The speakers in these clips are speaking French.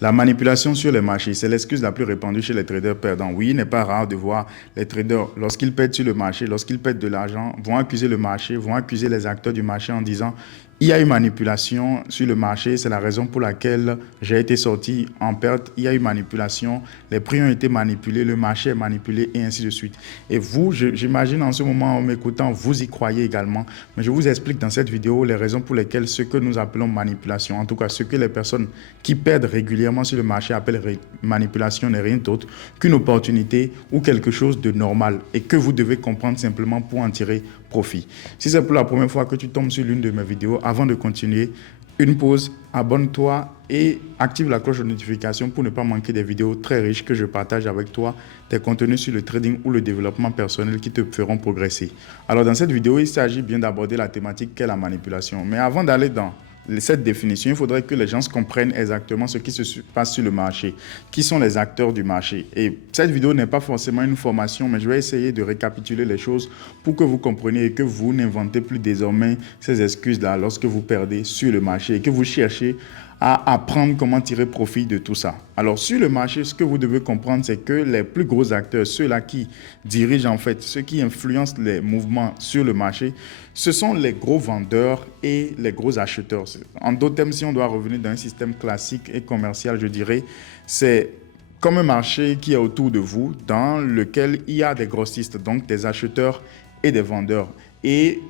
La manipulation sur les marchés, c'est l'excuse la plus répandue chez les traders perdants. Oui, il n'est pas rare de voir les traders, lorsqu'ils perdent sur le marché, lorsqu'ils perdent de l'argent, vont accuser le marché, vont accuser les acteurs du marché en disant il y a une manipulation sur le marché, c'est la raison pour laquelle j'ai été sorti en perte, il y a eu manipulation, les prix ont été manipulés, le marché est manipulé et ainsi de suite. Et vous, j'imagine en ce moment en m'écoutant, vous y croyez également, mais je vous explique dans cette vidéo les raisons pour lesquelles ce que nous appelons manipulation, en tout cas ce que les personnes qui perdent régulièrement sur le marché appellent manipulation n'est rien d'autre qu'une opportunité ou quelque chose de normal et que vous devez comprendre simplement pour en tirer profit. Si c'est pour la première fois que tu tombes sur l'une de mes vidéos, avant de continuer, une pause, abonne-toi et active la cloche de notification pour ne pas manquer des vidéos très riches que je partage avec toi, des contenus sur le trading ou le développement personnel qui te feront progresser. Alors dans cette vidéo, il s'agit bien d'aborder la thématique qu'est la manipulation. Mais avant d'aller dans cette définition, il faudrait que les gens comprennent exactement ce qui se passe sur le marché, qui sont les acteurs du marché. Et cette vidéo n'est pas forcément une formation, mais je vais essayer de récapituler les choses pour que vous compreniez et que vous n'inventez plus désormais ces excuses-là lorsque vous perdez sur le marché et que vous cherchez à apprendre comment tirer profit de tout ça. Alors sur le marché, ce que vous devez comprendre, c'est que les plus gros acteurs, ceux-là qui dirigent en fait, ceux qui influencent les mouvements sur le marché, ce sont les gros vendeurs et les gros acheteurs. En d'autres termes, si on doit revenir dans un système classique et commercial, je dirais, c'est comme un marché qui est autour de vous, dans lequel il y a des grossistes, donc des acheteurs et des vendeurs. Et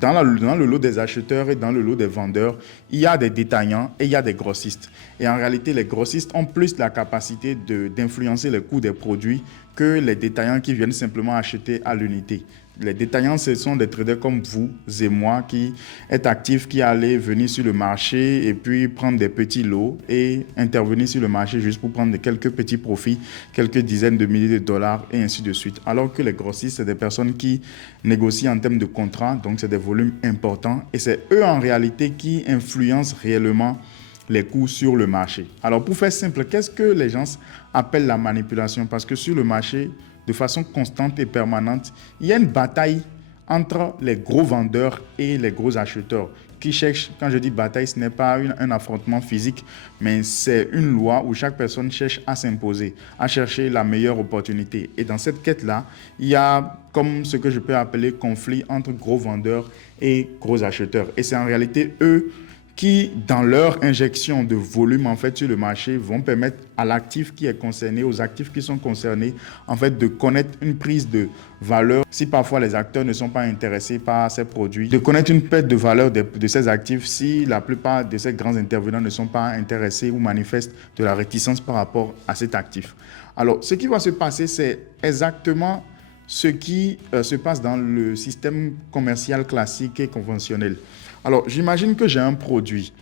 dans le lot des acheteurs et dans le lot des vendeurs, il y a des détaillants et il y a des grossistes. Et en réalité, les grossistes ont plus la capacité d'influencer les coûts des produits que les détaillants qui viennent simplement acheter à l'unité. Les détaillants, ce sont des traders comme vous et moi qui êtes actifs, qui allez venir sur le marché et puis prendre des petits lots et intervenir sur le marché juste pour prendre quelques petits profits, quelques dizaines de milliers de dollars et ainsi de suite. Alors que les grossistes, c'est des personnes qui négocient en termes de contrats, donc c'est des volumes importants et c'est eux en réalité qui influencent réellement les coûts sur le marché. Alors pour faire simple, qu'est-ce que les gens appellent la manipulation? Parce que sur le marché, de façon constante et permanente, il y a une bataille entre les gros vendeurs et les gros acheteurs qui cherchent, quand je dis bataille, ce n'est pas un affrontement physique, mais c'est une loi où chaque personne cherche à s'imposer, à chercher la meilleure opportunité. Et dans cette quête-là, il y a comme ce que je peux appeler conflit entre gros vendeurs et gros acheteurs. Et c'est en réalité eux qui, dans leur injection de volume en fait sur le marché, vont permettre à l'actif qui est concerné, aux actifs qui sont concernés, en fait, de connaître une prise de valeur. Si parfois les acteurs ne sont pas intéressés par ces produits, de connaître une perte de valeur de ces actifs si la plupart de ces grands intervenants ne sont pas intéressés ou manifestent de la réticence par rapport à cet actif. Alors, ce qui va se passer, c'est exactement ce qui se passe dans le système commercial classique et conventionnel. Alors, j'imagine que j'ai un produit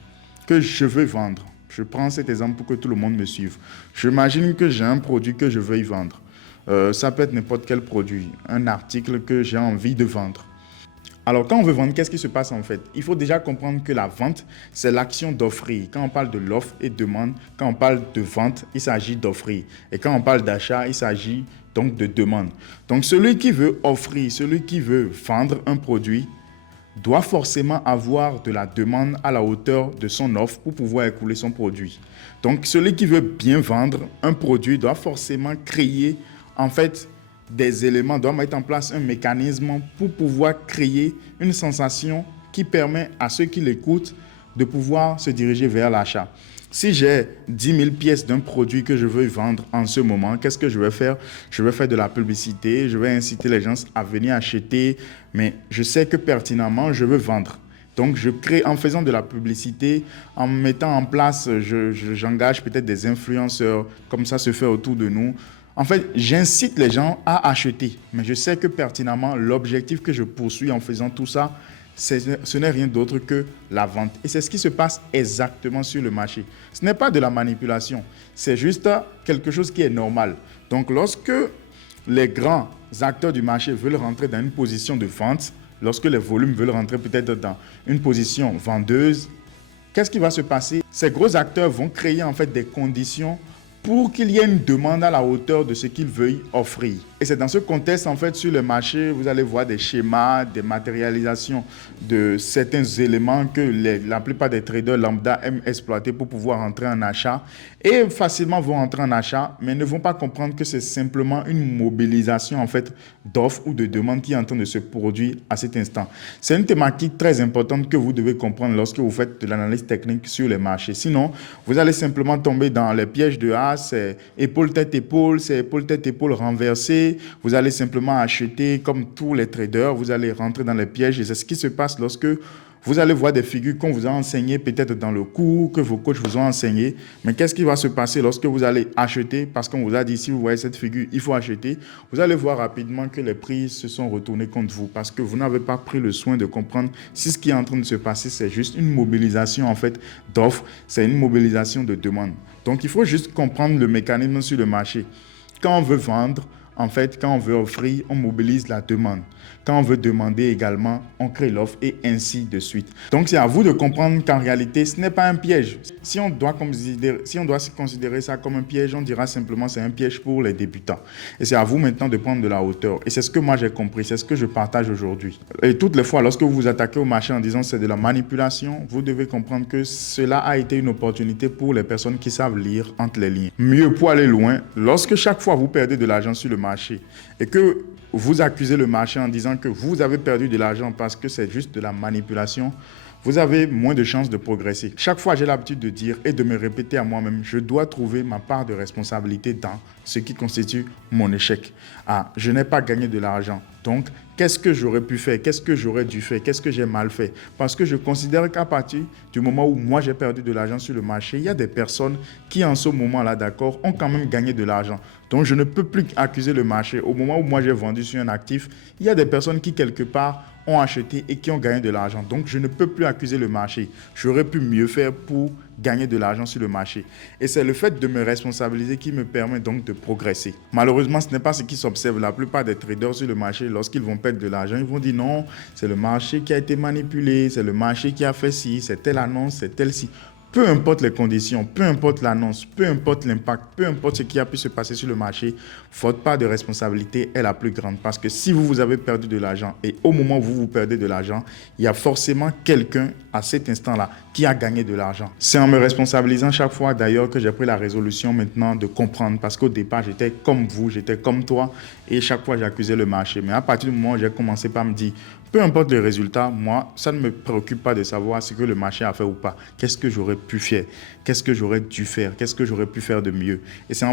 que je veux vendre. Je prends cet exemple pour que tout le monde me suive. J'imagine que j'ai un produit que je veux y vendre. Ça peut être n'importe quel produit, un article que j'ai envie de vendre. Alors, quand on veut vendre, qu'est-ce qui se passe en fait? Il faut déjà comprendre que la vente, c'est l'action d'offrir. Quand on parle de l'offre et demande, quand on parle de vente, il s'agit d'offrir. Et quand on parle d'achat, il s'agit donc de demande. Donc, celui qui veut offrir, celui qui veut vendre un produit, doit forcément avoir de la demande à la hauteur de son offre pour pouvoir écouler son produit. Donc, celui qui veut bien vendre un produit doit forcément créer, en fait, des éléments, doit mettre en place un mécanisme pour pouvoir créer une sensation qui permet à ceux qui l'écoutent de pouvoir se diriger vers l'achat. Si j'ai 10 000 pièces d'un produit que je veux vendre en ce moment, qu'est-ce que je vais faire? Je vais faire de la publicité, je vais inciter les gens à venir acheter, mais je sais que pertinemment, je veux vendre. Donc, je crée en faisant de la publicité, en mettant en place, j'engage peut-être des influenceurs, comme ça se fait autour de nous. En fait, j'incite les gens à acheter, mais je sais que pertinemment, l'objectif que je poursuis en faisant tout ça, ce n'est rien d'autre que la vente. Et c'est ce qui se passe exactement sur le marché. Ce n'est pas de la manipulation, c'est juste quelque chose qui est normal. Donc, lorsque les grands acteurs du marché veulent rentrer dans une position de vente, lorsque les volumes veulent rentrer peut-être dans une position vendeuse, qu'est-ce qui va se passer? Ces gros acteurs vont créer en fait des conditions pour qu'il y ait une demande à la hauteur de ce qu'ils veulent offrir. Et c'est dans ce contexte, en fait, sur le marché, vous allez voir des schémas, des matérialisations de certains éléments que la plupart des traders lambda aiment exploiter pour pouvoir entrer en achat et facilement vont entrer en achat, mais ne vont pas comprendre que c'est simplement une mobilisation, en fait, d'offres ou de demandes qui est en train de se produire à cet instant. C'est une thématique très importante que vous devez comprendre lorsque vous faites de l'analyse technique sur les marchés. Sinon, vous allez simplement tomber dans les pièges de c'est épaule, tête, épaule, c'est épaule, tête, épaule renversée. Vous allez simplement acheter comme tous les traders, vous allez rentrer dans les pièges et c'est ce qui se passe lorsque vous allez voir des figures qu'on vous a enseignées peut-être dans le cours, que vos coachs vous ont enseigné. Mais qu'est-ce qui va se passer lorsque vous allez acheter? Parce qu'on vous a dit, si vous voyez cette figure, il faut acheter. Vous allez voir rapidement que les prix se sont retournés contre vous parce que vous n'avez pas pris le soin de comprendre si ce qui est en train de se passer, c'est juste une mobilisation en fait d'offres, c'est une mobilisation de demande. Donc, il faut juste comprendre le mécanisme sur le marché. Quand on veut vendre, en fait, quand on veut offrir, on mobilise la demande. Quand on veut demander également, on crée l'offre et ainsi de suite. Donc, c'est à vous de comprendre qu'en réalité, ce n'est pas un piège. Si on doit considérer ça comme un piège, on dira simplement que c'est un piège pour les débutants. Et c'est à vous maintenant de prendre de la hauteur. Et c'est ce que moi j'ai compris, c'est ce que je partage aujourd'hui. Et toutes les fois, lorsque vous vous attaquez au marché en disant que c'est de la manipulation, vous devez comprendre que cela a été une opportunité pour les personnes qui savent lire entre les lignes. Mieux pour aller loin, lorsque chaque fois vous perdez de l'argent sur le marché et que vous accusez le marché en disant que vous avez perdu de l'argent parce que c'est juste de la manipulation, vous avez moins de chances de progresser. Chaque fois, j'ai l'habitude de dire et de me répéter à moi-même, je dois trouver ma part de responsabilité dans ce qui constitue mon échec. Ah, je n'ai pas gagné de l'argent. Donc, qu'est-ce que j'aurais pu faire? Qu'est-ce que j'aurais dû faire? Qu'est-ce que j'ai mal fait? Parce que je considère qu'à partir du moment où moi j'ai perdu de l'argent sur le marché, il y a des personnes qui en ce moment-là, d'accord, ont quand même gagné de l'argent. Donc, je ne peux plus accuser le marché. Au moment où moi j'ai vendu sur un actif, il y a des personnes qui quelque part ont acheté et qui ont gagné de l'argent. Donc, je ne peux plus accuser le marché. J'aurais pu mieux faire pour gagner de l'argent sur le marché. Et c'est le fait de me responsabiliser qui me permet donc de progresser. Malheureusement, ce n'est pas ce qui s'observe. La plupart des traders sur le marché, lorsqu'ils vont perdre de l'argent, ils vont dire non, c'est le marché qui a été manipulé, c'est le marché qui a fait ci, c'est telle annonce, c'est telle ci. Peu importe les conditions, peu importe l'annonce, peu importe l'impact, peu importe ce qui a pu se passer sur le marché, votre part de responsabilité est la plus grande. Parce que si vous avez perdu de l'argent et au moment où vous perdez de l'argent, il y a forcément quelqu'un à cet instant-là qui a gagné de l'argent. C'est en me responsabilisant chaque fois d'ailleurs que j'ai pris la résolution maintenant de comprendre. Parce qu'au départ, j'étais comme vous, j'étais comme toi et chaque fois j'accusais le marché. Mais à partir du moment où j'ai commencé par me dire, peu importe le résultat, moi, ça ne me préoccupe pas de savoir ce que le marché a fait ou pas. Qu'est-ce que j'aurais pu faire? Qu'est-ce que j'aurais dû faire? Qu'est-ce que j'aurais pu faire de mieux? Et c'est en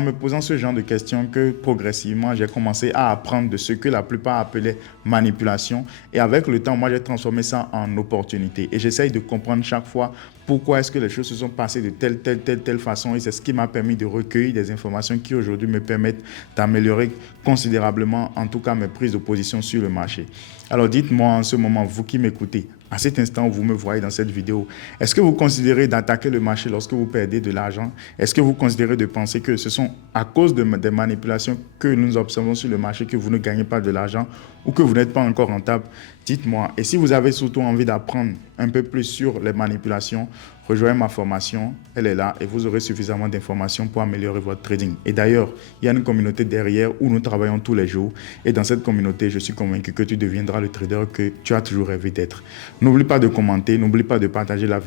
me posant ce genre de questions que progressivement, j'ai commencé à apprendre de ce que la plupart appelaient manipulation. Et avec le temps, moi, j'ai transformé ça en opportunité. Et j'essaye de comprendre chaque fois pourquoi est-ce que les choses se sont passées de telle façon. Et c'est ce qui m'a permis de recueillir des informations qui aujourd'hui me permettent d'améliorer considérablement, en tout cas, mes prises de position sur le marché. Alors dites-moi en ce moment, vous qui m'écoutez, à cet instant où vous me voyez dans cette vidéo, est-ce que vous considérez d'attaquer le marché lorsque vous perdez de l'argent? Est-ce que vous considérez de penser que ce sont à cause des manipulations que nous observons sur le marché que vous ne gagnez pas de l'argent ou que vous n'êtes pas encore rentable? Dites-moi. Et si vous avez surtout envie d'apprendre un peu plus sur les manipulations, rejoignez ma formation, elle est là et vous aurez suffisamment d'informations pour améliorer votre trading. Et d'ailleurs, il y a une communauté derrière où nous travaillons tous les jours. Et dans cette communauté, je suis convaincu que tu deviendras le trader que tu as toujours rêvé d'être. N'oublie pas de commenter, n'oublie pas de partager la vidéo.